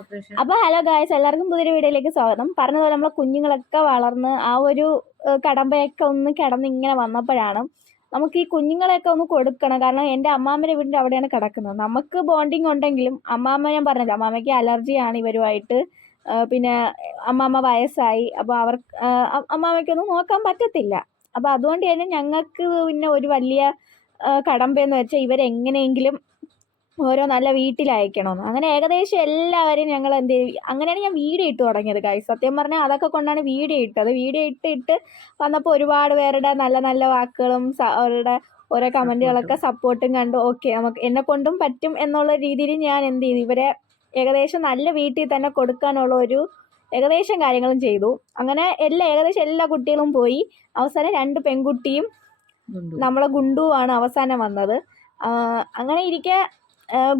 Operation. അപ്പോൾ hello guys, എല്ലാവർക്കും പുതിയൊരു വീഡിയോയിലേക്ക് സ്വാഗതം. പറഞ്ഞതുപോലെ നമ്മളെ കുഞ്ഞുങ്ങളൊക്കെ വളർന്ന് ആ ഒരു കടമ്പയൊക്കെ ഒന്ന് കിടന്നിങ്ങനെ വന്നപ്പോഴാണ് നമുക്ക് ഈ കുഞ്ഞുങ്ങളെയൊക്കെ ഒന്ന് കൊടുക്കണം. കാരണം എൻ്റെ അമ്മാമ്മയുടെ വീടിൻ്റെ അവിടെയാണ് കിടക്കുന്നത്. നമുക്ക് ബോണ്ടിങ് ഉണ്ടെങ്കിലും അമ്മാമ്മ, ഞാൻ പറഞ്ഞല്ലോ, അമ്മാമ്മയ്ക്ക് അലർജിയാണ് ഇവരുമായിട്ട്. പിന്നെ അമ്മാമ്മ വയസ്സായി, അപ്പോൾ അവർക്ക് അമ്മാമ്മയ്ക്കൊന്നും നോക്കാൻ പറ്റത്തില്ല. അപ്പോൾ അതുകൊണ്ട് തന്നെ ഞങ്ങൾക്ക് പിന്നെ ഒരു വലിയ കടമ്പയെന്ന് വെച്ചാൽ ഇവരെങ്ങനെയെങ്കിലും ഓരോ നല്ല വീട്ടിൽ അയക്കണമെന്ന്. അങ്ങനെ ഏകദേശം എല്ലാവരെയും ഞങ്ങൾ എന്ത് ചെയ്തു, അങ്ങനെയാണ് ഞാൻ വീഡിയോ ഇട്ട് തുടങ്ങിയത് ഗൈസ്. സത്യം പറഞ്ഞാൽ അതൊക്കെ കൊണ്ടാണ് വീഡിയോ ഇട്ടത്. വീഡിയോ ഇട്ട് വന്നപ്പോൾ ഒരുപാട് പേരുടെ നല്ല നല്ല വാക്കുകളും അവരുടെ ഓരോ കമൻറ്റുകളൊക്കെ സപ്പോർട്ടും കണ്ടു. ഓക്കെ, നമുക്ക് എന്നെ കൊണ്ടും പറ്റും എന്നുള്ള രീതിയിൽ ഞാൻ എന്ത് ചെയ്തു, ഇവരെ ഏകദേശം നല്ല വീട്ടിൽ തന്നെ കൊടുക്കാനുള്ള ഒരു ഏകദേശം കാര്യങ്ങളും ചെയ്തു. അങ്ങനെ ഏകദേശം എല്ലാ കുട്ടികളും പോയി. അവസാനം 2 പെൺകുട്ടിയും നമ്മളെ ഗുണ്ടുവാണ് അവസാനം വന്നത്. അങ്ങനെ ഇരിക്കെ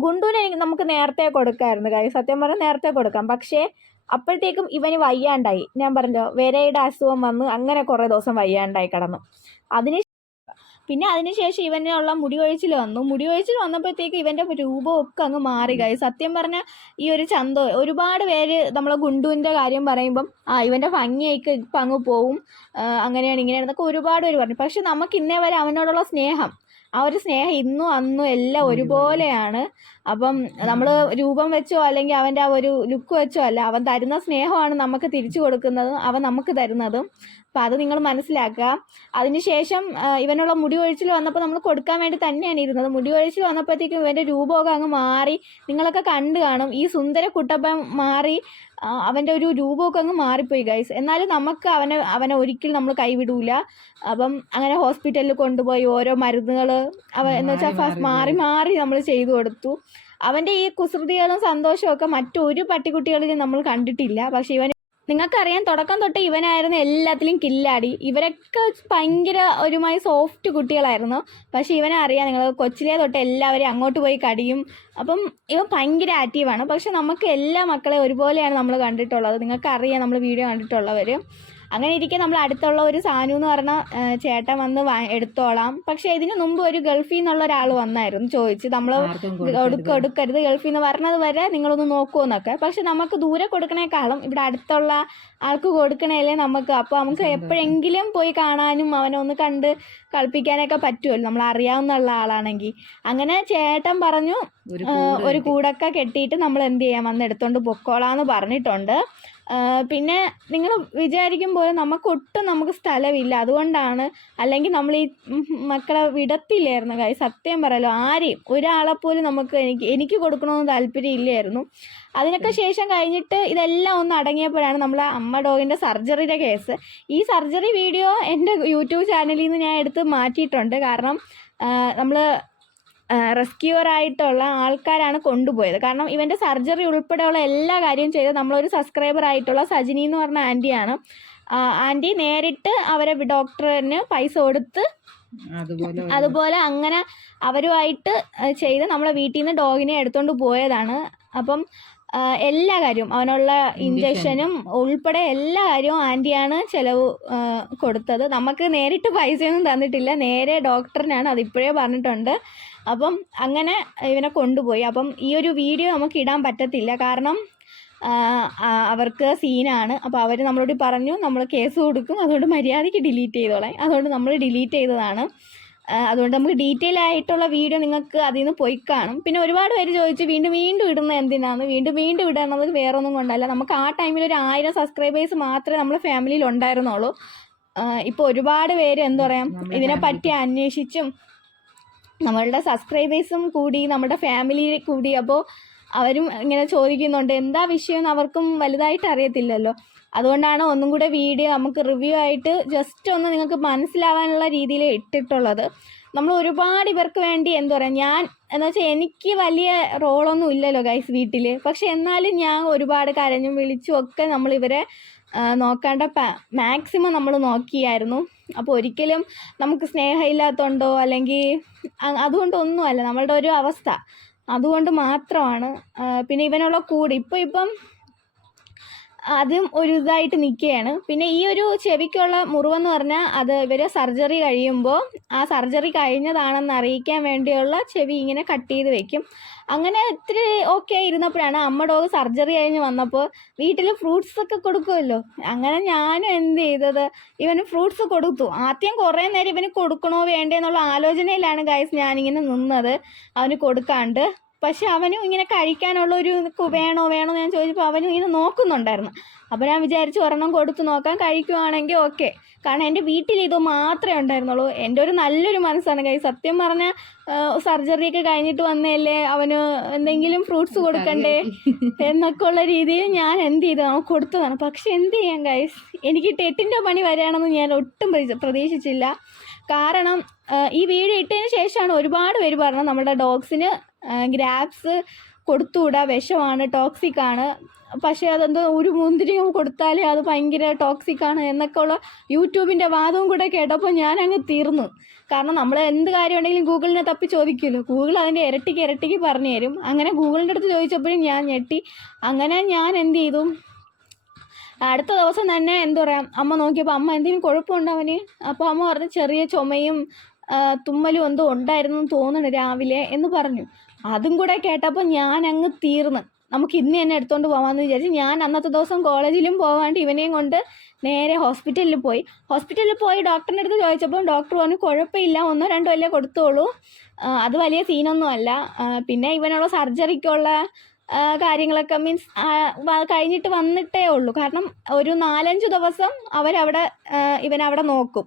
ഗുണ്ടുവിനെ നമുക്ക് നേരത്തെ കൊടുക്കാമായിരുന്നു കാര്യം, സത്യം പറഞ്ഞാൽ നേരത്തെ കൊടുക്കാം. പക്ഷേ അപ്പോഴത്തേക്കും ഇവന് വയ്യാണ്ടായി. ഞാൻ പറഞ്ഞല്ലോ, വിരയുടെ അസുഖം വന്ന് അങ്ങനെ കുറേ ദിവസം വയ്യാണ്ടായി കിടന്നു. അതിനുശേഷം ഇവനുള്ള മുടി കൊഴിച്ചിൽ വന്നു. മുടി കൊഴിച്ചിൽ വന്നപ്പോഴത്തേക്ക് ഇവൻ്റെ രൂപമൊക്കെ അങ്ങ് മാറി കാര്യം. സത്യം പറഞ്ഞാൽ ഈ ഒരു ഒരുപാട് പേര് നമ്മളെ ഗുണ്ടുവിൻ്റെ കാര്യം പറയുമ്പം ഇവൻ്റെ ഭംഗിയൊക്കെ ഇപ്പം അങ്ങ് പോവും, അങ്ങനെയാണ് ഇങ്ങനെയാണെന്നൊക്കെ ഒരുപാട് പേര് പറഞ്ഞു. പക്ഷെ നമുക്ക് ഇന്നേ വരെ അവനോടുള്ള സ്നേഹം, ആ ഒരു സ്നേഹം ഇന്നും അന്നും എല്ലാം ഒരുപോലെയാണ്. അപ്പം നമ്മൾ രൂപം വെച്ചോ അല്ലെങ്കിൽ അവൻ്റെ ആ ഒരു ലുക്ക് വെച്ചോ അല്ല, അവൻ തരുന്ന സ്നേഹമാണ് നമുക്ക് തിരിച്ചു കൊടുക്കുന്നതും അവൻ നമുക്ക് തരുന്നതും. അപ്പം അത് നിങ്ങൾ മനസ്സിലാക്കുക. അതിനുശേഷം ഇവനുള്ള മുടി കൊഴിച്ചിൽ വന്നപ്പോൾ നമ്മൾ കൊടുക്കാൻ വേണ്ടി തന്നെയാണ് ഇരുന്നത്. മുടി കൊഴിച്ചിൽ വന്നപ്പോഴത്തേക്കും ഇവൻ്റെ രൂപമൊക്കെ അങ്ങ് മാറി. നിങ്ങളൊക്കെ കണ്ടു കാണും, ഈ സുന്ദര കുട്ടപ്പൻ മാറി അവൻ്റെ ഒരു രൂപമൊക്കെ അങ്ങ് മാറിപ്പോയി ഗൈസ്. എന്നാലും നമുക്ക് അവനെ ഒരിക്കലും നമ്മൾ കൈവിടൂല. അപ്പം അങ്ങനെ ഹോസ്പിറ്റലിൽ കൊണ്ടുപോയി ഓരോ മരുന്നുകൾ എന്ന് വെച്ചാൽ മാറി മാറി നമ്മൾ ചെയ്തു കൊടുത്തു. അവൻ്റെ ഈ കുസൃതികളും സന്തോഷമൊക്കെ മറ്റൊരു പട്ടിക്കുട്ടികളിലും നമ്മൾ കണ്ടിട്ടില്ല. പക്ഷെ നിങ്ങൾക്കറിയാം, തുടക്കം തൊട്ട് ഇവനായിരുന്നു എല്ലാത്തിലും കില്ലാടി. ഇവരൊക്കെ ഭയങ്കര ഒരുമായി സോഫ്റ്റ് കുട്ടികളായിരുന്നു. പക്ഷേ ഇവനെ അറിയാം, നിങ്ങൾ കൊച്ചിലേ തൊട്ട് എല്ലാവരെയും അങ്ങോട്ട് പോയി കടിയും. അപ്പം ഇവൻ ഭയങ്കര ആക്റ്റീവാണ്. പക്ഷെ നമുക്ക് എല്ലാ മക്കളെ ഒരുപോലെയാണ് നമ്മൾ കണ്ടിട്ടുള്ളത്. നിങ്ങൾക്കറിയാം, നമ്മൾ വീഡിയോ കണ്ടിട്ടുള്ളവർ. അങ്ങനെ ഇരിക്കെ നമ്മൾ അടുത്തുള്ള ഒരു സാനു എന്ന് പറഞ്ഞ ചേട്ടൻ വന്ന് എടുത്തോളാം. പക്ഷെ ഇതിന് മുമ്പ് ഒരു ഗൾഫിൽ നിന്നുള്ള ഒരാൾ വന്നായിരുന്നു, ചോദിച്ച് നമ്മൾ കൊടുക്കരുത്, ഗൾഫിൽ നിന്ന് പറഞ്ഞത് വരെ നിങ്ങളൊന്ന് നോക്കുമെന്നൊക്കെ. പക്ഷെ നമുക്ക് ദൂരെ കൊടുക്കണേക്കാളും ഇവിടെ അടുത്തുള്ള ആൾക്ക് കൊടുക്കണേലേ നമുക്ക്. അപ്പോൾ നമുക്ക് എപ്പോഴെങ്കിലും പോയി കാണാനും അവനെ ഒന്ന് കണ്ട് കളിപ്പിക്കാനൊക്കെ പറ്റുമല്ലോ, നമ്മൾ അറിയാവുന്ന ആളാണെങ്കിൽ. അങ്ങനെ ചേട്ടൻ പറഞ്ഞു ഒരു കൂടൊക്കെ കെട്ടിയിട്ട് നമ്മൾ എന്ത് ചെയ്യാൻ വന്ന് എടുത്തോണ്ട് പൊക്കോളാന്ന് പറഞ്ഞിട്ടുണ്ട്. പിന്നെ നിങ്ങൾ വിചാരിക്കുമ്പോൾ നമുക്ക് സ്ഥലമില്ല, അതുകൊണ്ടാണ്. അല്ലെങ്കിൽ നമ്മൾ ഈ മക്കളെ വിടത്തില്ലായിരുന്നു കാര്യം. സത്യം പറയല്ലോ, ആരെയും ഒരാളെപ്പോലും എനിക്ക് കൊടുക്കണമെന്ന് താല്പര്യം ഇല്ലായിരുന്നു. അതിനൊക്കെ ശേഷം കഴിഞ്ഞിട്ട് ഇതെല്ലാം ഒന്ന് അടങ്ങിയപ്പോഴാണ് നമ്മളെ അമ്മ ഡോഗിൻ്റെ സർജറിയുടെ കേസ്. ഈ സർജറി വീഡിയോ എൻ്റെ യൂട്യൂബ് ചാനലിൽ നിന്ന് ഞാൻ എടുത്ത് മാറ്റിയിട്ടുണ്ട്. കാരണം നമ്മൾ റെസ്ക്യൂവറായിട്ടുള്ള ആൾക്കാരാണ് കൊണ്ടുപോയത്. കാരണം ഇവൻ്റെ സർജറി ഉൾപ്പെടെയുള്ള എല്ലാ കാര്യവും ചെയ്തത് നമ്മളൊരു സബ്സ്ക്രൈബർ ആയിട്ടുള്ള സജിനി എന്ന് പറഞ്ഞ ആൻറ്റിയാണ്. ആൻറ്റി നേരിട്ട് അവരെ ഡോക്ടറിന് പൈസ കൊടുത്ത് അതുപോലെ അങ്ങനെ അവരുമായിട്ട് ചെയ്ത് നമ്മളെ വീട്ടിൽ നിന്ന് ഡോഗിനെ എടുത്തുകൊണ്ട് പോയതാണ്. അപ്പം എല്ലാ കാര്യവും, അവനുള്ള ഇഞ്ചക്ഷനും ഉൾപ്പെടെ എല്ലാ കാര്യവും ആൻറ്റിയാണ് ചിലവ് കൊടുത്തത്. നമുക്ക് നേരിട്ട് പൈസയൊന്നും തന്നിട്ടില്ല, നേരെ ഡോക്ടറിനാണ്, അതിപ്പോഴേ പറഞ്ഞിട്ടുണ്ട്. അപ്പം അങ്ങനെ ഇവനെ കൊണ്ടുപോയി. അപ്പം ഈ ഒരു വീഡിയോ നമുക്ക് ഇടാൻ പറ്റത്തില്ല, കാരണം അവർക്ക് സീനാണ്. അപ്പോൾ അവർ നമ്മളോട് പറഞ്ഞു നമ്മൾ കേസ് കൊടുക്കും, അതുകൊണ്ട് മര്യാദയ്ക്ക് ഡിലീറ്റ് ചെയ്തോളാം. അതുകൊണ്ട് നമ്മൾ ഡിലീറ്റ് ചെയ്തതാണ്. അതുകൊണ്ട് നമുക്ക് ഡീറ്റെയിൽ ആയിട്ടുള്ള വീഡിയോ നിങ്ങൾക്ക് അതിൽ നിന്ന് പോയി കാണും. പിന്നെ ഒരുപാട് പേര് ചോദിച്ചു വീണ്ടും ഇടുന്നത് എന്തിനാണ്, വീണ്ടും ഇടുന്നത് വേറെ ഒന്നും കൊണ്ടല്ല. നമുക്ക് ആ ടൈമിൽ ഒരു 1000 സബ്സ്ക്രൈബേഴ്സ് മാത്രമേ നമ്മുടെ ഫാമിലിയിൽ ഉണ്ടായിരുന്നുള്ളൂ. ഇപ്പോൾ ഒരുപാട് പേര് എന്താ പറയുക, ഇതിനെപ്പറ്റി അന്വേഷിച്ചും നമ്മളുടെ സബ്സ്ക്രൈബേഴ്സും കൂടി, നമ്മുടെ ഫാമിലി കൂടി. അപ്പോൾ അവരും ഇങ്ങനെ ചോദിക്കുന്നുണ്ട് എന്താ വിഷയം, അവർക്കും വലുതായിട്ട് അറിയത്തില്ലല്ലോ. അതുകൊണ്ടാണ് ഒന്നും കൂടെ വീഡിയോ നമുക്ക് റിവ്യൂ ആയിട്ട് ജസ്റ്റ് ഒന്ന് നിങ്ങൾക്ക് മനസ്സിലാവാനുള്ള രീതിയിൽ ഇട്ടിട്ടുള്ളത്. നമ്മൾ ഒരുപാട് ഇവർക്ക് വേണ്ടി എന്താ പറയുക, ഞാൻ എന്ന് വെച്ചാൽ എനിക്ക് വലിയ റോളൊന്നും ഇല്ലല്ലോ ഗൈസ് വീട്ടിൽ. പക്ഷെ എന്നാലും ഞാൻ ഒരുപാട് കരഞ്ഞും വിളിച്ചും ഒക്കെ നമ്മൾ ഇവരെ നോക്കേണ്ട മാക്സിമം നമ്മൾ നോക്കിയായിരുന്നു. അപ്പോൾ ഒരിക്കലും നമുക്ക് സ്നേഹമില്ലാത്തതുകൊണ്ടോ അല്ലെങ്കിൽ അതുകൊണ്ടൊന്നുമല്ല, നമ്മളുടെ ഒരു അവസ്ഥ അതുകൊണ്ട് മാത്രമാണ്. പിന്നെ ഇവനുള്ള കൂടി ഇപ്പം അതും ഒരു ഇതായിട്ട് നിൽക്കുകയാണ്. പിന്നെ ഈ ഒരു ചെവിക്കുള്ള മുറിവെന്ന് പറഞ്ഞാൽ അത് ഇവർ സർജറി കഴിയുമ്പോൾ ആ സർജറി കഴിഞ്ഞതാണെന്ന് അറിയിക്കാൻ വേണ്ടിയുള്ള ചെവി ഇങ്ങനെ കട്ട് ചെയ്ത് വെക്കും. അങ്ങനെ ഇത്തിരി ഓക്കെ ഇരുന്നപ്പോഴാണ് അമ്മ ഡോഗ് സർജറി കഴിഞ്ഞ് വന്നപ്പോൾ വീട്ടിൽ ഫ്രൂട്ട്സ് ഒക്കെ കൊടുക്കുമല്ലോ, അങ്ങനെ ഞാനും എന്ത് ചെയ്തത്, ഇവന് ഫ്രൂട്ട്സ് കൊടുത്തു. ആദ്യം കുറേ നേരം ഇവന് കൊടുക്കണോ വേണ്ടേ എന്നുള്ള ആലോചനയിലാണ് ഗൈസ് ഞാനിങ്ങനെ നിന്നത് അവന് കൊടുക്കാണ്ട്. പക്ഷെ അവനും ഇങ്ങനെ കഴിക്കാനുള്ള ഒരു വേണോ ഞാൻ ചോദിച്ചപ്പോൾ അവനും ഇങ്ങനെ നോക്കുന്നുണ്ടായിരുന്നു. അപ്പോൾ ഞാൻ വിചാരിച്ചു ഒരെണ്ണം കൊടുത്ത് നോക്കാം, കഴിക്കുവാണെങ്കിൽ ഓക്കെ. കാരണം എൻ്റെ വീട്ടിൽ ഇത് മാത്രമേ ഉണ്ടായിരുന്നുള്ളൂ. എൻ്റെ ഒരു നല്ലൊരു മനസ്സാണ് കൈ, സത്യം പറഞ്ഞാൽ സർജറിയൊക്കെ കഴിഞ്ഞിട്ട് വന്നതല്ലേ, അവന് എന്തെങ്കിലും ഫ്രൂട്ട്സ് കൊടുക്കണ്ടേ എന്നൊക്കെ ഉള്ള രീതിയിൽ ഞാൻ എന്ത് ചെയ്തു, അവൻ കൊടുത്തതാണ്. പക്ഷെ എന്ത് ചെയ്യാം ഗൈസ്, എനിക്ക് 8ൻ്റെ പണി വരികയാണെന്ന് ഞാൻ ഒട്ടും പ്രതീക്ഷിച്ചില്ല. കാരണം ഈ വീഡിയോ ഇട്ടതിന് ശേഷമാണ് ഒരുപാട് പേര് പറഞ്ഞത് നമ്മുടെ ഡോഗ്സിന് ഗ്രാപ്സ് കൊടുത്തുകൂടാ, വിഷമാണ്, ടോക്സിക് ആണ്. പക്ഷേ അതെന്തോ ഒരു മുന്തിരിയും കൊടുത്താലേ അത് ഭയങ്കര ടോക്സിക് ആണ് എന്നൊക്കെ ഉള്ള യൂട്യൂബിൻ്റെ വാദവും കൂടെ കേട്ടപ്പോൾ ഞാൻ അങ്ങ് തീർന്നു. കാരണം നമ്മൾ എന്ത് കാര്യമുണ്ടെങ്കിലും ഗൂഗിളിനെ തപ്പി ചോദിക്കുമല്ലോ, ഗൂഗിൾ അതിൻ്റെ ഇരട്ടിക്ക് പറഞ്ഞു തരും. അങ്ങനെ ഗൂഗിളിൻ്റെ അടുത്ത് ചോദിച്ചപ്പോഴും ഞാൻ ഞെട്ടി. അങ്ങനെ ഞാൻ എന്ത് ചെയ്തു, അടുത്ത ദിവസം തന്നെ എന്താ പറയുക, അമ്മ നോക്കിയപ്പോൾ അമ്മ എന്തെങ്കിലും കുഴപ്പമുണ്ടോ അവന്, അപ്പോൾ അമ്മ പറഞ്ഞു ചെറിയ ചുമയും തുമ്മലും എന്തോ ഉണ്ടായിരുന്നു തോന്നുന്നു രാവിലെ എന്ന് പറഞ്ഞു. അതും കൂടെ കേട്ടപ്പോൾ ഞാൻ അങ്ങ് തീർന്ന്. നമുക്ക് ഇന്ന് തന്നെ എടുത്തുകൊണ്ട് പോകാമെന്ന് വിചാരിച്ച് ഞാൻ അന്നത്തെ ദിവസം കോളേജിലും പോകാണ്ട് ഇവനെയും കൊണ്ട് നേരെ ഹോസ്പിറ്റലിൽ പോയി ഡോക്ടറിൻ്റെ അടുത്ത് ചോദിച്ചപ്പോൾ ഡോക്ടർ പറഞ്ഞു കുഴപ്പമില്ല, 1-2 അല്ലേ കൊടുത്തോളൂ, അത് വലിയ സീനൊന്നും അല്ല. പിന്നെ ഇവനുള്ള സർജറിക്കുള്ള കാര്യങ്ങളൊക്കെ മീൻസ് കഴിഞ്ഞിട്ട് വന്നിട്ടേ ഉള്ളൂ. കാരണം ഒരു 4-5 ദിവസം ഇവനവിടെ നോക്കും,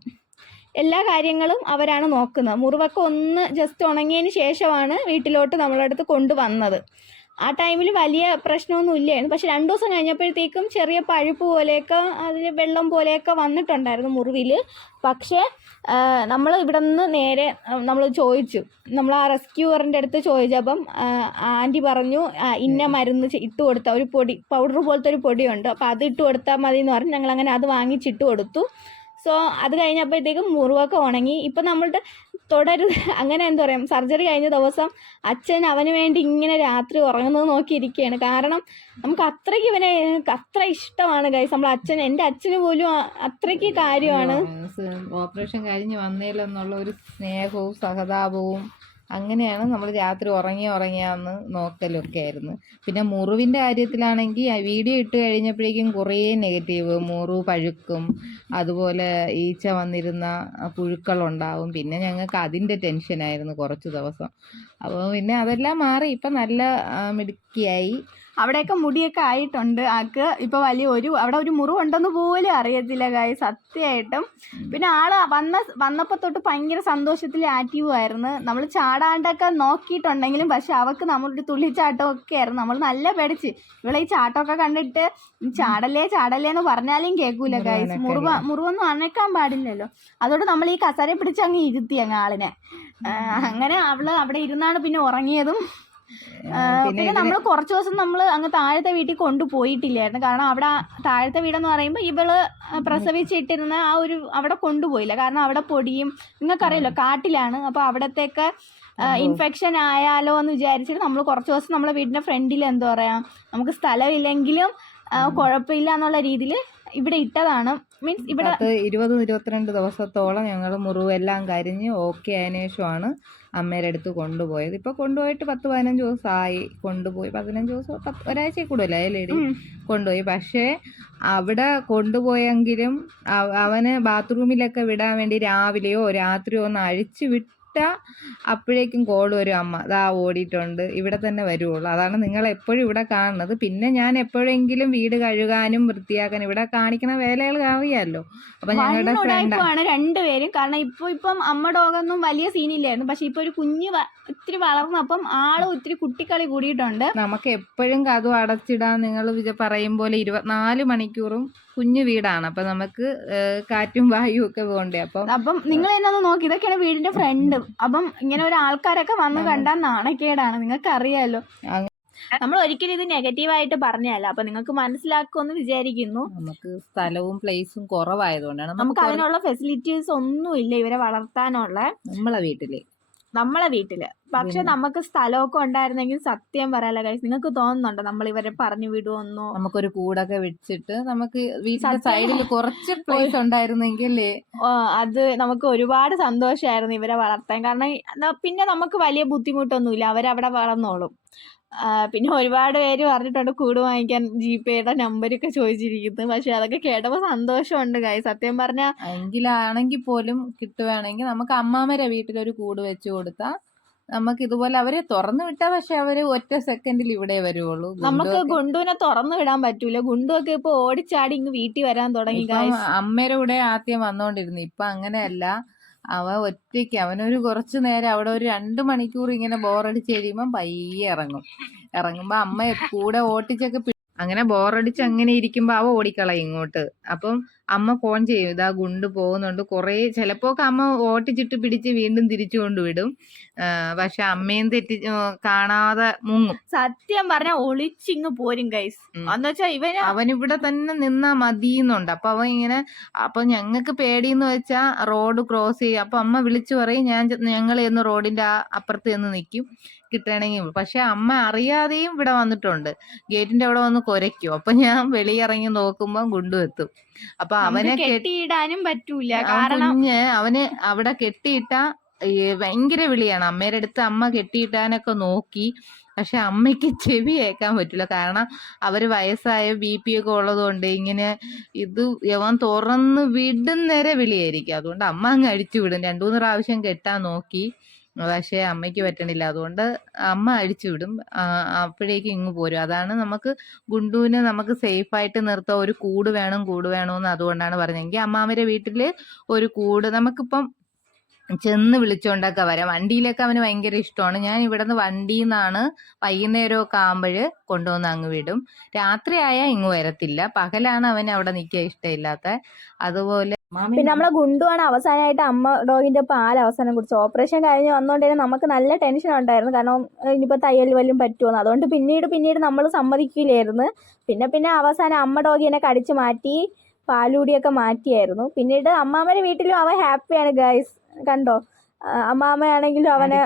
എല്ലാ കാര്യങ്ങളും അവരാണ് നോക്കുന്നത്. മുറിവൊക്കെ ഒന്ന് ജസ്റ്റ് ഉണങ്ങിയതിന് ശേഷമാണ് വീട്ടിലോട്ട് നമ്മളടുത്ത് കൊണ്ടുവന്നത്. ആ ടൈമിൽ വലിയ പ്രശ്നമൊന്നും ഇല്ലായിരുന്നു. പക്ഷെ 2 ദിവസം കഴിഞ്ഞപ്പോഴത്തേക്കും ചെറിയ പഴുപ്പ് പോലെയൊക്കെ അതിൽ വെള്ളം പോലെയൊക്കെ വന്നിട്ടുണ്ടായിരുന്നു മുറിവിൽ. പക്ഷേ നമ്മൾ ഇവിടെ നിന്ന് നേരെ നമ്മൾ ചോദിച്ചു, നമ്മൾ ആ റെസ്ക്യൂവറിൻ്റെ അടുത്ത് ചോദിച്ചപ്പം ആൻറ്റി പറഞ്ഞു ഇന്ന മരുന്ന് ഇട്ട് കൊടുത്താൽ ഒരു പൊടി പൗഡർ പോലത്തെ ഒരു പൊടിയുണ്ട്, അപ്പോൾ അത് ഇട്ട് കൊടുത്താൽ മതി എന്ന് പറഞ്ഞ് ഞങ്ങളങ്ങനെ അത് വാങ്ങിച്ചിട്ട് കൊടുത്തു. സോ അത് കഴിഞ്ഞപ്പോഴത്തേക്കും മുറിവൊക്കെ ഉണങ്ങി. ഇപ്പം നമ്മളുടെ അങ്ങനെ എന്താ പറയുക, സർജറി കഴിഞ്ഞ ദിവസം അച്ഛൻ അവന് വേണ്ടി ഇങ്ങനെ രാത്രി ഉറങ്ങുന്നത് നോക്കിയിരിക്കുകയാണ്. കാരണം നമുക്ക് അത്രയ്ക്ക് ഇവനെ അത്ര ഇഷ്ടമാണ് ഗൈസ്. എൻ്റെ അച്ഛന് പോലും അത്രയ്ക്ക് കാര്യമാണ്. ഓപ്പറേഷൻ കഴിഞ്ഞ് വന്നേലെന്നുള്ള ഒരു സ്നേഹവും സഹതാപവും അങ്ങനെയാണ് നമ്മൾ രാത്രി ഉറങ്ങിയാന്ന് നോക്കലൊക്കെ ആയിരുന്നു. പിന്നെ മുറിവിൻ്റെ കാര്യത്തിലാണെങ്കിൽ വീഡിയോ ഇട്ട് കഴിഞ്ഞപ്പോഴേക്കും കുറേ നെഗറ്റീവ്, മുറിവ് പഴുക്കും, അതുപോലെ ഈച്ച വന്നിരുന്ന പുഴുക്കളുണ്ടാവും. പിന്നെ ഞങ്ങൾക്ക് അതിൻ്റെ ടെൻഷനായിരുന്നു കുറച്ച് ദിവസം. അപ്പോൾ പിന്നെ അതെല്ലാം മാറി, ഇപ്പം നല്ല മിടുക്കിയായി. അവിടെയൊക്കെ മുടിയൊക്കെ ആയിട്ടുണ്ട് ആൾക്ക്. ഇപ്പോൾ അവിടെ ഒരു മുറിവുണ്ടെന്ന് പോലും അറിയത്തില്ല ഗായ്, സത്യമായിട്ടും. പിന്നെ ആള് വന്നപ്പോൾ തൊട്ട് ഭയങ്കര സന്തോഷത്തിൽ ആക്റ്റീവ് ആയിരുന്നു. നമ്മൾ ചാടാണ്ടൊക്കെ നോക്കിയിട്ടുണ്ടെങ്കിലും പക്ഷെ അവൾക്ക് നമ്മളൊരു തുള്ളിച്ചാട്ടമൊക്കെ ആയിരുന്നു. നമ്മൾ നല്ല പേടിച്ച്, ഇവിടെ ഈ ചാട്ടമൊക്കെ കണ്ടിട്ട് ചാടല്ലേ എന്ന് പറഞ്ഞാലും കേൾക്കൂല ഗായ്സ്. മുറിവൊന്നും അനക്കാൻ പാടില്ലല്ലോ, അതുകൊണ്ട് നമ്മൾ ഈ കസേര പിടിച്ച് അങ്ങ് ഇരുത്തി ആളിനെ. അങ്ങനെ അവള് അവിടെ ഇരുന്നാണ് പിന്നെ ഉറങ്ങിയതും. പിന്നെ നമ്മൾ കുറച്ച് ദിവസം നമ്മൾ അങ്ങ് താഴത്തെ വീട്ടിൽ കൊണ്ടുപോയിട്ടില്ലായിരുന്നു. കാരണം അവിടെ താഴത്തെ വീടെന്ന് പറയുമ്പോൾ ഇവള് പ്രസവിച്ചിട്ടിരുന്ന അവിടെ കൊണ്ടുപോയില്ല. കാരണം അവിടെ പൊടിയും, നിങ്ങൾക്കറിയാലോ കാട്ടിലാണ്, അപ്പോൾ അവിടത്തേക്ക് ഇൻഫെക്ഷൻ ആയാലോ എന്ന് വിചാരിച്ചിട്ട് നമ്മൾ കുറച്ച് ദിവസം നമ്മളെ വീടിൻ്റെ ഫ്രണ്ടിൽ എന്താ പറയുക, നമുക്ക് സ്ഥലമില്ലെങ്കിലും കുഴപ്പമില്ല എന്നുള്ള രീതിയിൽ ഇവിടെ ഇട്ടതാണ്. മീൻസ് ഇവിടെ 20-22 ദിവസത്തോളം ഞങ്ങൾ മുറിവെല്ലാം കരിഞ്ഞ് ഓക്കെ ആയതിനു ശേഷമാണ് അമ്മയുടെ അടുത്ത് കൊണ്ടുപോയത്. ഇപ്പോൾ കൊണ്ടുപോയിട്ട് 10-15 ദിവസമായി. കൊണ്ടുപോയി 15 ദിവസം, ഒരാഴ്ചയിൽ കൂടുതലായി ലേഡി കൊണ്ടുപോയി. പക്ഷേ അവിടെ കൊണ്ടുപോയെങ്കിലും അവന് ബാത്റൂമിലൊക്കെ വിടാൻ വേണ്ടി രാവിലെയോ രാത്രിയോ ഒന്ന് അഴിച്ചു വിട്ട അപ്പോഴേക്കും കോൾ വരും, അമ്മ ദാ ഓടിയിട്ടുണ്ട്, ഇവിടെ തന്നെ വരുവുള്ളൂ. അതാണ് നിങ്ങൾ എപ്പോഴും ഇവിടെ കാണുന്നത്. പിന്നെ ഞാൻ എപ്പോഴെങ്കിലും വീട് കഴുകാനും വൃത്തിയാക്കാനും ഇവിടെ കാണിക്കുന്ന വേലകൾ അറിയാമല്ലോ. അപ്പൊ ഞങ്ങളുടെ ഫ്രണ്ടാണ് രണ്ടുപേരും. കാരണം ഇപ്പം അമ്മ ഡോഗൊന്നും വലിയ സീനില്ലായിരുന്നു, പക്ഷെ ഇപ്പൊ ഒരു കുഞ്ഞ് ഇത്തിരി വളർന്നപ്പം ആളും ഇത്തിരി കുട്ടിക്കളി കൂടിയിട്ടുണ്ട്. നമുക്ക് എപ്പോഴും കതവ് അടച്ചിടാൻ നിങ്ങൾ പറയും പോലെ 24 മണിക്കൂറും കുഞ്ഞു വീടാണ്. അപ്പൊ നമുക്ക് കാറ്റും വായും ഒക്കെ പോകണ്ടേ. അപ്പം നിങ്ങൾ തന്നെ ഒന്ന് നോക്കി, ഇതൊക്കെയാണ് വീടിന്റെ ഫ്രണ്ട്. അപ്പം ഇങ്ങനെ ഒരു ആൾക്കാരൊക്കെ വന്ന് കണ്ടാൽ നാണക്കേടാണ്, നിങ്ങൾക്ക് അറിയാലോ. നമ്മൾ ഒരിക്കലും ഇത് നെഗറ്റീവായിട്ട് പറഞ്ഞല്ല, അപ്പൊ നിങ്ങൾക്ക് മനസ്സിലാക്കുമെന്ന് വിചാരിക്കുന്നു. നമുക്ക് സ്ഥലവും പ്ലേസും കുറവായതുകൊണ്ടാണ്, നമുക്ക് അതിനുള്ള ഫെസിലിറ്റീസ് ഒന്നും ഇല്ല ഇവരെ വളർത്താനുള്ള. നമ്മളെ വീട്ടില് നമ്മളെ വീട്ടില്. പക്ഷെ നമുക്ക് സ്ഥലമൊക്കെ ഉണ്ടായിരുന്നെങ്കിൽ സത്യം പറയാലോ ഗൈസ്, നിങ്ങൾക്ക് തോന്നുന്നുണ്ടോ നമ്മൾ ഇവരെ പറഞ്ഞു വിടുമെന്നോ? നമുക്കൊരു കൂടൊക്കെ വെച്ചിട്ട് നമുക്ക് വീട്ടിന്റെ സൈഡിൽ കുറച്ച് പ്ലേസ് ഉണ്ടായിരുന്നെങ്കിൽ അത് നമുക്ക് ഒരുപാട് സന്തോഷമായിരുന്നു ഇവരെ വളർത്താൻ. കാരണം പിന്നെ നമുക്ക് വലിയ ബുദ്ധിമുട്ടൊന്നുമില്ല, അവരവിടെ വളർന്നോളും. പിന്നെ ഒരുപാട് പേര് പറഞ്ഞിട്ടുണ്ട് കൂട് വാങ്ങിക്കാൻ ജിപേയുടെ നമ്പരൊക്കെ ചോദിച്ചിരിക്കുന്നു. പക്ഷെ അതൊക്കെ കേട്ടപ്പോൾ സന്തോഷമുണ്ട് ഗൈസ് സത്യം പറഞ്ഞാൽ. എങ്കിലാണെങ്കിൽ പോലും കിട്ടുവാണെങ്കിൽ നമുക്ക് അമ്മാമരെ വീട്ടിലൊരു കൂട് വെച്ച് കൊടുത്താൽ നമുക്ക് ഇതുപോലെ അവരെ തുറന്നു വിട്ടാ പക്ഷെ അവര് ഒറ്റ സെക്കൻഡിൽ ഇവിടെ വരുവുള്ളൂ. നമുക്ക് ഗുണ്ടുവിനെ തുറന്നു വിടാൻ പറ്റൂല. ഗുണ്ടുവൊക്കെ ഇപ്പൊ ഓടിച്ചാടി ഇങ്ങ് വീട്ടിൽ വരാൻ തുടങ്ങി. അമ്മയുടെ കൂടെ ആദ്യം വന്നോണ്ടിരുന്നു, ഇപ്പൊ അങ്ങനെയല്ല. അവൻ ഒറ്റയ്ക്ക് അവനൊരു കുറച്ചു നേരം അവിടെ ഒരു 2 മണിക്കൂർ ഇങ്ങനെ ബോറടിച്ച് കഴിയുമ്പം പയ്യെ ഇറങ്ങുമ്പോ അമ്മ കൂടെ ഓട്ടിച്ചൊക്കെ അങ്ങനെ ബോറടിച്ച് അങ്ങനെ ഇരിക്കുമ്പോ അവ ഓടിക്കളയും ഇങ്ങോട്ട്. അപ്പം അമ്മ ഫോൺ ചെയ്യും, ഇതാ ഗുണ്ട് പോകുന്നുണ്ട്. ചിലപ്പോ അമ്മ ഓട്ടിച്ചിട്ട് പിടിച്ച് വീണ്ടും തിരിച്ചു കൊണ്ടുവിടും. പക്ഷെ അമ്മയും കാണാതെ മുങ്ങും. സത്യം പറഞ്ഞ ഒളിച്ചിങ്ങ് പോരും ഗൈസ്. എന്നുവെച്ചാ അവനിവിടെ തന്നെ നിന്നാ മതിയെന്നുണ്ട്. അപ്പൊ അവൻ ഇങ്ങനെ, അപ്പൊ ഞങ്ങൾക്ക് പേടിയെന്ന് വെച്ചാ റോഡ് ക്രോസ് ചെയ്യും. അപ്പൊ അമ്മ വിളിച്ചു പറയും, ഞങ്ങൾ എന്ന് റോഡിന്റെ അപ്പുറത്ത് നിന്ന് നിൽക്കും കിട്ടണമെങ്കിൽ. പക്ഷെ അമ്മ അറിയാതെയും ഇവിടെ വന്നിട്ടുണ്ട്, ഗേറ്റിന്റെ അവിടെ വന്ന് കുരയ്ക്കും. അപ്പൊ ഞാൻ വെളിയിറങ്ങി നോക്കുമ്പോ ഗുണ്ടു എത്തും. അപ്പൊ അവനെ കെട്ടിയിടാനും പറ്റൂല, കാരണം അവന് അവിടെ കെട്ടിയിട്ട ഭയങ്കര വിളിയാണ്. അമ്മയുടെ അടുത്ത് അമ്മ കെട്ടിയിട്ടാനൊക്കെ നോക്കി, പക്ഷെ അമ്മയ്ക്ക് ചെവി കേൾക്കാൻ പറ്റില്ല. കാരണം അവര് വയസ്സായ BP ഒക്കെ ഉള്ളത് കൊണ്ട് ഇങ്ങനെ അവൻ തുറന്ന് വിടുന്നേരെ വിളിയായിരിക്കും. അതുകൊണ്ട് അമ്മ അങ്ങ് അഴിച്ചു വിടും. 2-3 പ്രാവശ്യം കെട്ടാൻ നോക്കി, പക്ഷെ അമ്മയ്ക്ക് പറ്റണില്ല. അതുകൊണ്ട് അമ്മ അഴിച്ചു വിടും. അപ്പോഴേക്കും ഇങ്ങ് പോരും. അതാണ് നമുക്ക് ഗുണ്ടുവിനെ നമുക്ക് സേഫായിട്ട് നിർത്താൻ ഒരു കൂട് വേണമെന്ന് അതുകൊണ്ടാണ് പറഞ്ഞെങ്കിൽ അമ്മാമരെ വീട്ടില് ഒരു കൂട് നമുക്കിപ്പം ചെന്ന് വിളിച്ചോണ്ടൊക്കെ വരാം. വണ്ടിയിലൊക്കെ അവന് ഭയങ്കര ഇഷ്ടമാണ്. ഞാൻ ഇവിടുന്ന് വണ്ടിയിൽ നിന്നാണ് വൈകുന്നേരമൊക്കെ ആകുമ്പോൾ കൊണ്ടുവന്ന് അങ്ങ് വിടും. രാത്രിയായാൽ ഇങ്ങ് വരത്തില്ല. പകലാണ് അവന് അവിടെ നിൽക്കാൻ ഇഷ്ടമില്ലാത്ത. അതുപോലെ പിന്നെ നമ്മളെ ഗുണ്ടുവാണ് അവസാനമായിട്ട് അമ്മ ഡോഗിന്റെ പാൽ അവസാനം കുടിച്ചു. ഓപ്പറേഷൻ കഴിഞ്ഞ് വന്നുകൊണ്ട് തന്നെ നമുക്ക് നല്ല ടെൻഷൻ ഉണ്ടായിരുന്നു, കാരണം ഇനിയിപ്പോൾ തയ്യൽ വല്ലതും പറ്റുമെന്ന്. അതുകൊണ്ട് പിന്നീട് നമ്മൾ സമ്മതിക്കില്ലായിരുന്നു. പിന്നെ അവസാനം അമ്മ ഡോഗിനെ കടിച്ചു മാറ്റി പാലൂടിയൊക്കെ മാറ്റിയായിരുന്നു. പിന്നീട് അമ്മാമ്മയുടെ വീട്ടിലും അവൻ ഹാപ്പിയാണ് ഗൈസ്. കണ്ടോ, അമ്മാമ്മയാണെങ്കിലും അവനെ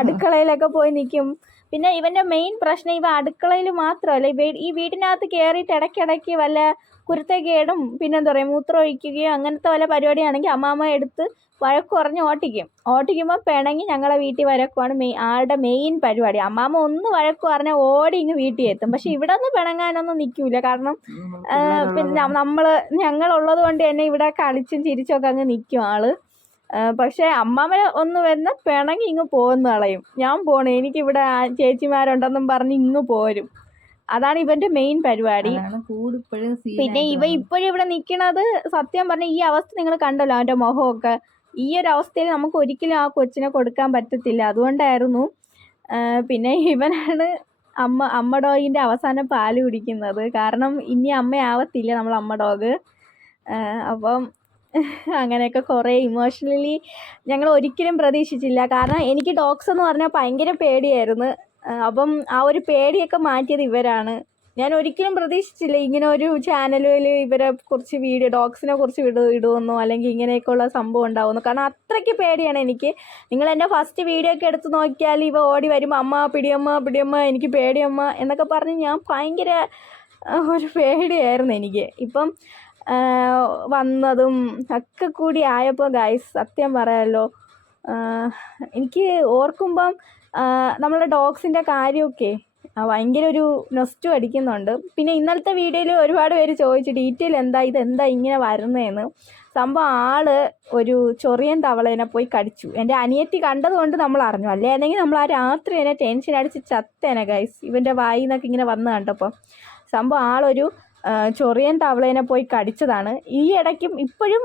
അടുക്കളയിലൊക്കെ പോയി നിൽക്കും. പിന്നെ ഇവന്റെ മെയിൻ പ്രശ്നം ഇവ അടുക്കളയിൽ മാത്രമല്ല, ഈ വീട്ടിനകത്ത് കയറിയിട്ട് ഇടയ്ക്കിടയ്ക്ക് വല്ല കുരുത്തക്കേടും പിന്നെന്താ പറയുക മൂത്രം ഒഴിക്കുകയോ അങ്ങനത്തെ വല്ല പരിപാടിയാണെങ്കിൽ അമ്മാമ്മ എടുത്ത് വഴക്ക് പറഞ്ഞ് ഓട്ടിക്കുമ്പോൾ പിണങ്ങി ഞങ്ങളെ വീട്ടിൽ വരക്കുവാണ് ആളുടെ മെയിൻ പരിപാടി. അമ്മാമ്മ ഒന്ന് വഴക്ക് പറഞ്ഞാൽ ഓടി ഇങ്ങ് വീട്ടിൽ എത്തും. പക്ഷെ ഇവിടെ നിന്ന് പിണങ്ങാനൊന്നും നിൽക്കൂല, കാരണം പിന്നെ ഞങ്ങളുള്ളത് കൊണ്ട് തന്നെ ഇവിടെ കളിച്ചും ചിരിച്ചൊക്കെ അങ്ങ് നിൽക്കും ആള്. പക്ഷെ അമ്മാമ്മ ഒന്ന് വരുന്ന പിണങ്ങി ഇങ്ങ് പോകുന്ന കളയും. ഞാൻ പോണേ, എനിക്കിവിടെ ചേച്ചിമാരുണ്ടെന്നും പറഞ്ഞ് ഇങ്ങ് പോരും. അതാണ് ഇവന്റെ മെയിൻ പരിപാടി. പിന്നെ ഇപ്പോഴും ഇവിടെ നിൽക്കണത് സത്യം പറഞ്ഞ ഈ അവസ്ഥ നിങ്ങൾ കണ്ടല്ലോ, അവന്റെ മുഖമൊക്കെ. ഈ ഒരു അവസ്ഥയിൽ നമുക്ക് ഒരിക്കലും ആ കൊച്ചിനെ കൊടുക്കാൻ പറ്റത്തില്ല. അതുകൊണ്ടായിരുന്നു. പിന്നെ ഇവനാണ് അമ്മ ഡോഗിന്റെ അവസാനം പാല് കുടിക്കുന്നത്. കാരണം ഇനി അമ്മയാവത്തില്ല നമ്മൾ അമ്മ ഡോഗ്. അപ്പം അങ്ങനെയൊക്കെ കുറേ ഇമോഷണലി ഞങ്ങൾ ഒരിക്കലും പ്രതീക്ഷിച്ചില്ല. കാരണം എനിക്ക് ഡോഗ്സ് എന്ന് പറഞ്ഞാൽ ഭയങ്കര പേടിയായിരുന്നു. അപ്പം ആ ഒരു പേടിയൊക്കെ മാറ്റിയത് ഇവരാണ്. ഞാൻ ഒരിക്കലും പ്രതീക്ഷിച്ചില്ല ഇങ്ങനെ ഒരു ചാനലിൽ ഇവരെ കുറിച്ച് ഡോഗ്സിനെ കുറിച്ച് ഇടുമെന്നോ അല്ലെങ്കിൽ ഇങ്ങനെയൊക്കെയുള്ള സംഭവം ഉണ്ടാവുമെന്നോ. കാരണം അത്രയ്ക്ക് പേടിയാണ് എനിക്ക്. നിങ്ങൾ എൻ്റെ ഫസ്റ്റ് വീഡിയോ ഒക്കെ എടുത്ത് നോക്കിയാൽ ഇവ ഓടി വരുമ്പോൾ അമ്മ പിടിയമ്മ എനിക്ക് പേടിയമ്മ എന്നൊക്കെ പറഞ്ഞ് ഞാൻ ഭയങ്കര ഒരു പേടിയായിരുന്നു എനിക്ക്. ഇപ്പം വന്നതും ഒക്കെ കൂടി ആയപ്പോൾ ഗൈസ് സത്യം പറയാമല്ലോ, എനിക്ക് ഓർക്കുമ്പം നമ്മളെ ഡോഗ്സിൻ്റെ കാര്യമൊക്കെ ഭയങ്കര ഒരു നൊസ്റ്റു അടിക്കുന്നുണ്ട്. പിന്നെ ഇന്നലത്തെ വീഡിയോയിൽ ഒരുപാട് പേര് ചോദിച്ചു ഡീറ്റെയിൽ ഇതെന്താ ഇങ്ങനെ വരുന്നതെന്ന്. സംഭവം ആള് ഒരു ചൊറിയൻ തവളേനെ പോയി കടിച്ചു. എൻ്റെ അനിയത്തി കണ്ടതുകൊണ്ട് നമ്മൾ അറിഞ്ഞു, അല്ലെന്നെങ്കിൽ നമ്മൾ ആ രാത്രി തന്നെ ടെൻഷൻ അടിച്ച് ചത്തേനെ ഗൈസ്. ഇവൻ്റെ വായിൽ നിന്നൊക്കെ ഇങ്ങനെ വന്ന് കണ്ടപ്പോൾ. സംഭവം ആളൊരു ചൊറിയൻ തവളേനെ പോയി കടിച്ചതാണ്. ഈ ഇടയ്ക്കും ഇപ്പോഴും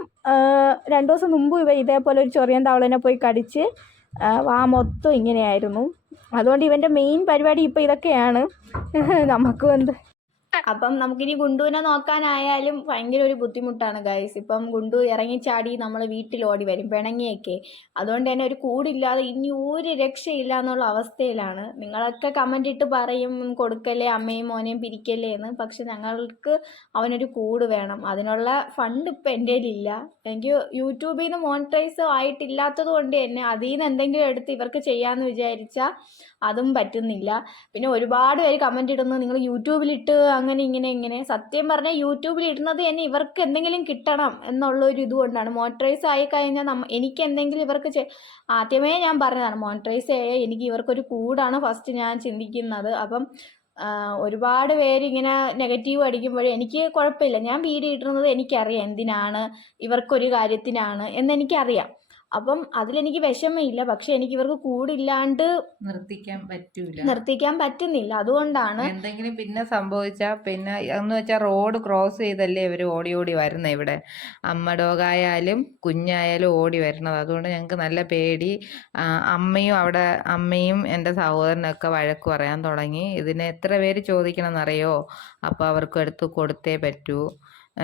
2 ദിവസം മുമ്പ് ഇതേപോലെ ഒരു ചൊറിയൻ തവളേനെ പോയി കടിച്ച് വാ മൊത്തം ഇങ്ങനെയായിരുന്നു. അതുകൊണ്ട് ഇവൻ്റെ മെയിൻ പരിപാടി ഇപ്പോൾ ഇതൊക്കെയാണ്. നമുക്കും അപ്പം നമുക്കിനി ഗുണ്ടുവിനെ നോക്കാനായാലും ഭയങ്കര ഒരു ബുദ്ധിമുട്ടാണ് ഗൈസ്. ഇപ്പം ഗുണ്ടു ഇറങ്ങിച്ചാടി നമ്മൾ വീട്ടിൽ ഓടി വരും പിണങ്ങിയൊക്കെ. അതുകൊണ്ട് തന്നെ ഒരു കൂടില്ലാതെ ഇനി ഒരു രക്ഷയില്ല എന്നുള്ള അവസ്ഥയിലാണ്. നിങ്ങളൊക്കെ കമൻ്റ് ഇട്ട് പറയും കൊടുക്കല്ലേ അമ്മയും മോനെയും പിരിക്കല്ലേ എന്ന്. പക്ഷെ ഞങ്ങൾക്ക് അവനൊരു കൂട് വേണം. അതിനുള്ള ഫണ്ട് ഇപ്പം എൻ്റെ കയ്യിലില്ല. എനിക്ക് യൂട്യൂബിൽ നിന്ന് മോണിറ്റൈസ് ആയിട്ടില്ലാത്തത് കൊണ്ട് തന്നെ അതിൽ നിന്ന് എന്തെങ്കിലും എടുത്ത് ഇവർക്ക് ചെയ്യാമെന്ന് വിചാരിച്ചാൽ അതും പറ്റുന്നില്ല. പിന്നെ ഒരുപാട് പേര് കമൻ്റ് ഇടുന്നു നിങ്ങൾ യൂട്യൂബിലിട്ട് അങ്ങനെ ഇങ്ങനെ. സത്യം പറഞ്ഞാൽ യൂട്യൂബിൽ ഇടുന്നത് തന്നെ ഇവർക്ക് എന്തെങ്കിലും കിട്ടണം എന്നുള്ളൊരു ഇതുകൊണ്ടാണ്. മോണിറ്റൈസ് ആയി കഴിഞ്ഞാൽ എനിക്ക് എന്തെങ്കിലും ഇവർക്ക് ആദ്യമേ ഞാൻ പറഞ്ഞതാണ് മോണിറ്റൈസ് ആയാൽ എനിക്ക് ഇവർക്കൊരു കൂടാണ് ഫസ്റ്റ് ഞാൻ ചിന്തിക്കുന്നത്. അപ്പം ഒരുപാട് പേര് ഇങ്ങനെ നെഗറ്റീവ് അടിക്കുമ്പോഴേ എനിക്ക് കുഴപ്പമില്ല. ഞാൻ വീഡിയോ ഇടുന്നത് എനിക്കറിയാം എന്തിനാണ്, ഇവർക്കൊരു കാര്യത്തിനാണ് എന്നെനിക്കറിയാം. അപ്പം അതിലെനിക്ക് വിഷമമില്ല. പക്ഷെ എനിക്ക് ഇവർക്ക് കൂടില്ലാണ്ട് നിർത്തിക്കാൻ പറ്റുന്നില്ല. അതുകൊണ്ടാണ് എന്തെങ്കിലും പിന്നെ സംഭവിച്ചാൽ പിന്നെ എന്ന് വെച്ചാൽ റോഡ് ക്രോസ് ചെയ്തല്ലേ ഇവർ ഓടി വരുന്നത്. ഇവിടെ അമ്മ ഡോഗായാലും കുഞ്ഞായാലും ഓടി വരുന്നത്. അതുകൊണ്ട് ഞങ്ങൾക്ക് നല്ല പേടി. അമ്മയും എൻ്റെ സഹോദരനൊക്കെ വഴക്ക് പറയാൻ തുടങ്ങി. ഇതിനെ എത്ര പേര് ചോദിക്കണം എന്നറിയോ? അപ്പോൾ അവർക്ക് എടുത്ത് കൊടുത്തേ പറ്റൂ.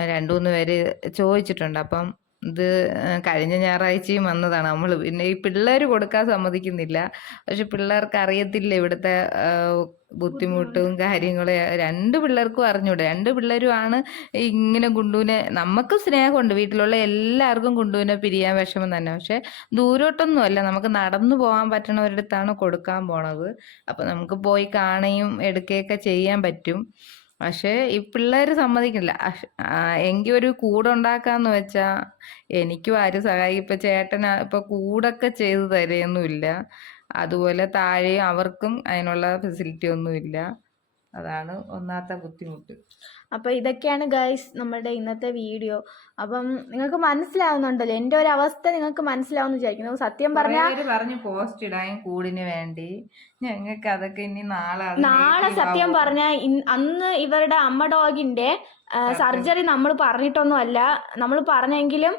2-3 പേര് ചോദിച്ചിട്ടുണ്ട്. അപ്പം ഇത് കഴിഞ്ഞ ഞായറാഴ്ചയും വന്നതാണ് നമ്മൾ. പിന്നെ ഈ പിള്ളേർ കൊടുക്കാൻ സമ്മതിക്കുന്നില്ല. പക്ഷെ പിള്ളേർക്ക് അറിയത്തില്ല ഇവിടുത്തെ ബുദ്ധിമുട്ടും കാര്യങ്ങളും. 2 പിള്ളേർക്കും അറിഞ്ഞൂടെ. 2 പിള്ളേരുമാണ് ഇങ്ങനെ ഗുണ്ടുവിനെ. നമുക്ക് സ്നേഹമുണ്ട്, വീട്ടിലുള്ള എല്ലാവർക്കും ഗുണ്ടുവിനെ പിരിയാൻ വിഷമം തന്നെ. പക്ഷെ ദൂരോട്ടൊന്നും അല്ല, നമുക്ക് നടന്നു പോകാൻ പറ്റണവരടുത്താണ് കൊടുക്കാൻ പോണത്. അപ്പം നമുക്ക് പോയി കാണുകയും എടുക്കുകയൊക്കെ ചെയ്യാൻ പറ്റും. പക്ഷേ ഈ പിള്ളേർ സമ്മതിക്കില്ല. എങ്കിൽ ഒരു കൂടുണ്ടാക്കാന്ന് വെച്ചാൽ എനിക്കും ആരും സഹായിക്കും. ഇപ്പം ചേട്ടൻ ഇപ്പം കൂടൊക്കെ ചെയ്ത് തരുകയൊന്നുമില്ല. അതുപോലെ താഴെയും അവർക്കും അതിനുള്ള ഫെസിലിറ്റി ഒന്നുമില്ല. അതാണ് ഒന്നാമത്തെ ബുദ്ധിമുട്ട്. അപ്പോൾ ഇതൊക്കെയാണ് ഗൈസ് നമ്മളുടെ ഇന്നത്തെ വീഡിയോ. അപ്പം നിങ്ങൾക്ക് മനസ്സിലാവുന്നുണ്ടല്ലോ, എൻ്റെ ഒരു അവസ്ഥ നിങ്ങൾക്ക് മനസ്സിലാവുമെന്ന് വിചാരിക്കുന്നു. സത്യം പറഞ്ഞാൽ പറഞ്ഞു പോസ്റ്റ് ഇടാൻ കൂടിന് വേണ്ടി. ഞങ്ങൾക്ക് അതൊക്കെ ഇനി നാളെ സത്യം പറഞ്ഞാൽ അന്ന് ഇവരുടെ അമ്മ ഡോഗിൻ്റെ സർജറി നമ്മൾ പറഞ്ഞിട്ടൊന്നും അല്ല. നമ്മൾ പറഞ്ഞെങ്കിലും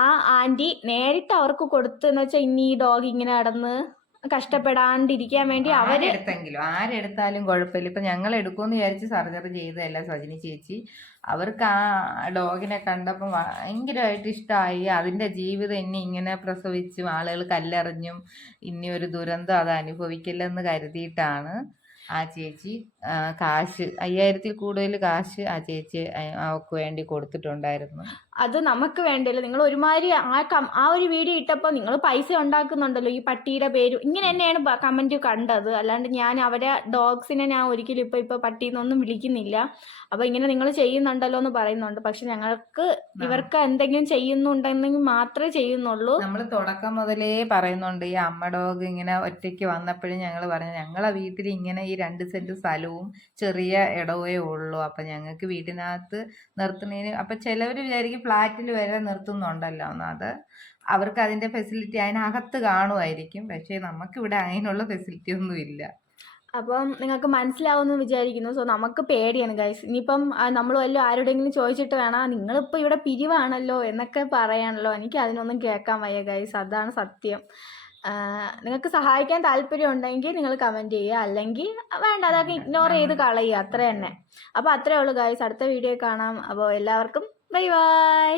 ആ ആൻറ്റി നേരിട്ട് അവർക്ക് കൊടുത്തെന്ന് വെച്ചാൽ ഇനി ഈ ഡോഗ് ഇങ്ങനെ നടന്ന് കഷ്ടപ്പെടാണ്ടിരിക്കാൻ വേണ്ടി ആരെടുത്താലും കുഴപ്പമില്ല. ഇപ്പം ഞങ്ങൾ എടുക്കുമെന്ന് വിചാരിച്ച് സർജറി ചെയ്തതല്ല സജിനി ചേച്ചി. അവർക്ക് ആ ഡോഗിനെ കണ്ടപ്പം ഭയങ്കരമായിട്ട് ഇഷ്ടമായി. അതിൻ്റെ ജീവിതം ഇനി ഇങ്ങനെ പ്രസവിച്ചും ആളുകൾ കല്ലെറിഞ്ഞും ഇനി ഒരു ദുരന്തം അത് അനുഭവിക്കില്ലെന്ന് കരുതിയിട്ടാണ് ആ ചേച്ചി കാശ് 5000-ൽ കൂടുതൽ കാശ് ആ ചേച്ചി അവർക്ക് വേണ്ടി കൊടുത്തിട്ടുണ്ടായിരുന്നു. അത് നമുക്ക് വേണ്ടല്ലോ. നിങ്ങൾ ഒരുമാതിരി ആ ഒരു വീഡിയോ ഇട്ടപ്പോൾ നിങ്ങൾ പൈസ ഉണ്ടാക്കുന്നുണ്ടല്ലോ ഈ പട്ടിയുടെ പേര് ഇങ്ങനെ തന്നെയാണ് കമൻറ്റ് കണ്ടത്. അല്ലാണ്ട് ഞാൻ അവരെ ഡോഗ്സിനെ ഞാൻ ഒരിക്കലും ഇപ്പോൾ പട്ടിന്നൊന്നും വിളിക്കുന്നില്ല. അപ്പോൾ ഇങ്ങനെ നിങ്ങൾ ചെയ്യുന്നുണ്ടല്ലോ എന്ന് പറയുന്നുണ്ട്. പക്ഷെ ഞങ്ങൾക്ക് ഇവർക്ക് എന്തെങ്കിലും ചെയ്യുന്നുണ്ടെങ്കിൽ മാത്രമേ ചെയ്യുന്നുള്ളൂ. നമ്മൾ തുടക്കം മുതലേ പറയുന്നുണ്ട്. ഈ അമ്മ ഡോഗ് ഇങ്ങനെ ഒറ്റയ്ക്ക് വന്നപ്പോഴും ഞങ്ങൾ പറഞ്ഞു ഞങ്ങളെ വീട്ടിൽ ഇങ്ങനെ ഈ 2 സെന്റ് സ്ഥലവും ചെറിയ ഇടവേ ഉള്ളൂ. അപ്പം ഞങ്ങൾക്ക് വീട്ടിനകത്ത് നിർത്തുന്നതിന് അപ്പം ചിലവർ വിചാരിക്കും ഫ്ലാറ്റിൽ വരെ നിർത്തുന്നുണ്ടല്ലോ എന്ന്. അത് അവർക്ക് അതിൻ്റെ ഫെസിലിറ്റി അതിനകത്ത് കാണുമായിരിക്കും. പക്ഷേ നമുക്കിവിടെ അതിനുള്ള ഫെസിലിറ്റി ഒന്നും ഇല്ല. അപ്പം നിങ്ങൾക്ക് മനസ്സിലാവുമെന്ന് വിചാരിക്കുന്നു. സോ നമുക്ക് പേടിയാണ് ഗൈസ്. ഇനിയിപ്പം നമ്മൾ വല്ലതും ആരോടെങ്കിലും ചോദിച്ചിട്ട് വേണം നിങ്ങളിപ്പോൾ ഇവിടെ പിരിവാണല്ലോ എന്നൊക്കെ പറയാണല്ലോ. എനിക്ക് അതിനൊന്നും കേൾക്കാൻ വയ്യ ഗൈസ്. അതാണ് സത്യം. നിങ്ങൾക്ക് സഹായിക്കാൻ താല്പര്യം ഉണ്ടെങ്കിൽ നിങ്ങൾ കമൻറ്റ് ചെയ്യുക, അല്ലെങ്കിൽ വേണ്ട അതൊക്കെ ഇഗ്നോർ ചെയ്ത് കളയുക, അത്ര തന്നെ. അപ്പോൾ അത്രേ ഉള്ളൂ ഗൈസ്. അടുത്ത വീഡിയോ കാണാം. അപ്പോൾ എല്ലാവർക്കും ബൈ ബൈ.